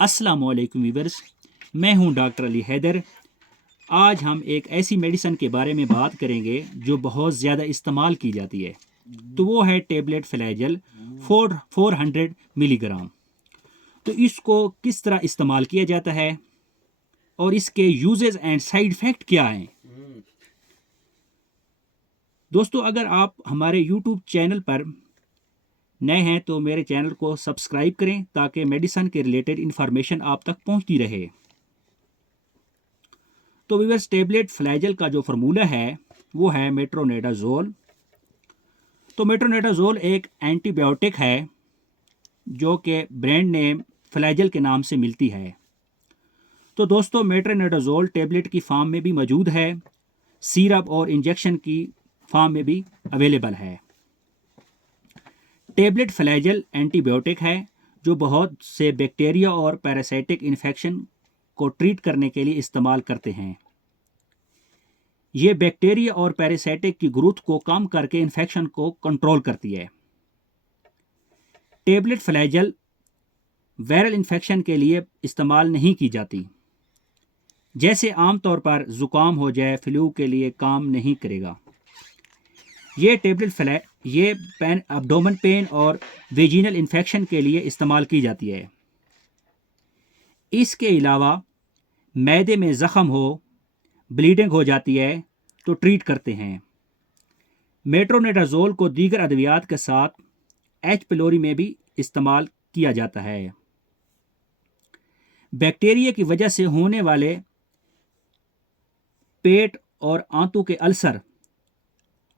अस्सलाम वालेकुम व्यूअर्स, मैं हूं डॉक्टर अली हैदर। आज हम एक ऐसी मेडिसिन के बारे में बात करेंगे जो बहुत ज़्यादा इस्तेमाल की जाती है। तो वो है टेबलेट फ्लैजल 400 मिलीग्राम। तो इसको किस तरह इस्तेमाल किया जाता है और इसके यूजेस एंड साइड इफ़ेक्ट क्या हैं। दोस्तों, अगर आप हमारे यूट्यूब चैनल पर नए हैं तो मेरे चैनल को सब्सक्राइब करें ताकि मेडिसिन के रिलेटेड इन्फॉर्मेशन आप तक पहुंचती रहे। तो व्यूअर्स, टेबलेट फ्लैजल का जो फार्मूला है वो है मेट्रोनेडाजोल। तो मेट्रोनेडाजोल एक एंटीबायोटिक है जो कि ब्रांड नेम फ्लैजल के नाम से मिलती है। तो दोस्तों, मेट्रोनेडाजोल टेबलेट की फॉर्म में भी मौजूद है, सिरप और इंजेक्शन की फॉर्म में भी अवेलेबल है। टेबलेट फ्लैजल एंटीबायोटिक है जो बहुत से बैक्टीरिया और पैरासाइटिक इन्फेक्शन को ट्रीट करने के लिए इस्तेमाल करते हैं। ये बैक्टीरिया और पैरासाइटिक की ग्रोथ को कम करके इन्फेक्शन को कंट्रोल करती है। टेबलेट फ्लैजल वायरल इन्फेक्शन के लिए इस्तेमाल नहीं की जाती, जैसे आमतौर पर ज़ुकाम हो जाए, फ्लू के लिए काम नहीं करेगा। ये एब्डोमेन पेन और वेजिनल इन्फेक्शन के लिए इस्तेमाल की जाती है। इसके अलावा मैदे में ज़ख़म हो, ब्लीडिंग हो जाती है तो ट्रीट करते हैं। मेट्रोनेडाजोल को दीगर अद्वियात के साथ एच पिलोरी में भी इस्तेमाल किया जाता है। बैक्टीरिया की वजह से होने वाले पेट और आंतों के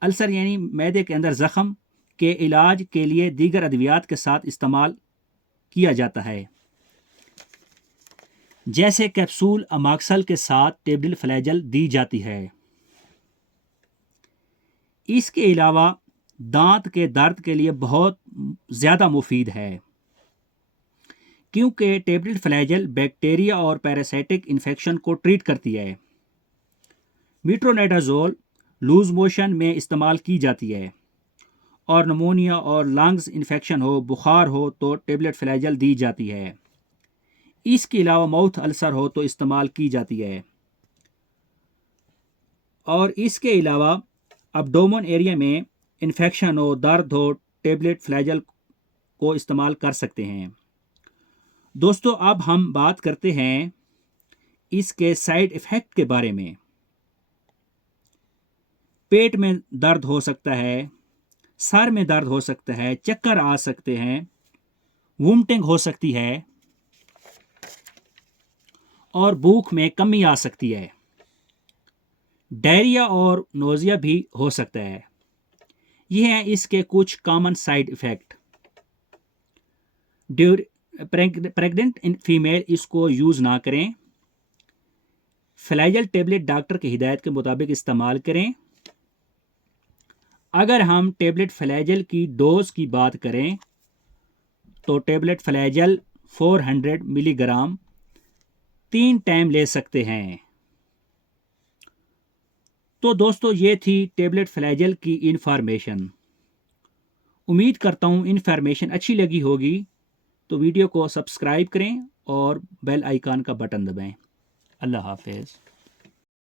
अल्सर यानी मैदे के अंदर ज़ख़म के इलाज के लिए दीगर अद्वियात के साथ इस्तेमाल किया जाता है, जैसे कैप्सूल अमाक्सल के साथ टेबलेट फ्लैजल दी जाती है। इसके अलावा दांत के दर्द के लिए बहुत ज़्यादा मुफीद है, क्योंकि टेबलेट फ्लैजल बैक्टीरिया और पैरासाइटिक इन्फेक्शन को ट्रीट करती है। मेट्रोनेडाजोल लूज मोशन में इस्तेमाल की जाती है और नमोनिया और लंग्स इन्फेक्शन हो, बुखार हो तो टेबलेट फ्लैजल दी जाती है। इसके अलावा माउथ अल्सर हो तो इस्तेमाल की जाती है। और इसके अलावा अब्डोमेन एरिया में इन्फेक्शन हो, दर्द हो, टेबलेट फ्लैजल को इस्तेमाल कर सकते हैं। दोस्तों, अब हम बात करते हैं इसके साइड इफ़ेक्ट के बारे में। पेट में दर्द हो सकता है, सर में दर्द हो सकता है, चक्कर आ सकते हैं, वोमिटिंग हो सकती है और भूख में कमी आ सकती है। डायरिया और नोज़िया भी हो सकता है। ये हैं इसके कुछ common side effect. Pregnant female इसको यूज़ ना करें। फ्लैजल टेबलेट डॉक्टर की हिदायत के मुताबिक इस्तेमाल करें। अगर हम टेबलेट फ्लैजल की डोज की बात करें तो टेबलेट फ्लैजल 400 मिलीग्राम 3 टाइम ले सकते हैं। तो दोस्तों, ये थी टेबलेट फ्लैजल की इन्फॉर्मेशन। उम्मीद करता हूँ इन्फॉर्मेशन अच्छी लगी होगी। तो वीडियो को सब्सक्राइब करें और बेल आइकन का बटन दबाएं। अल्लाह हाफिज़।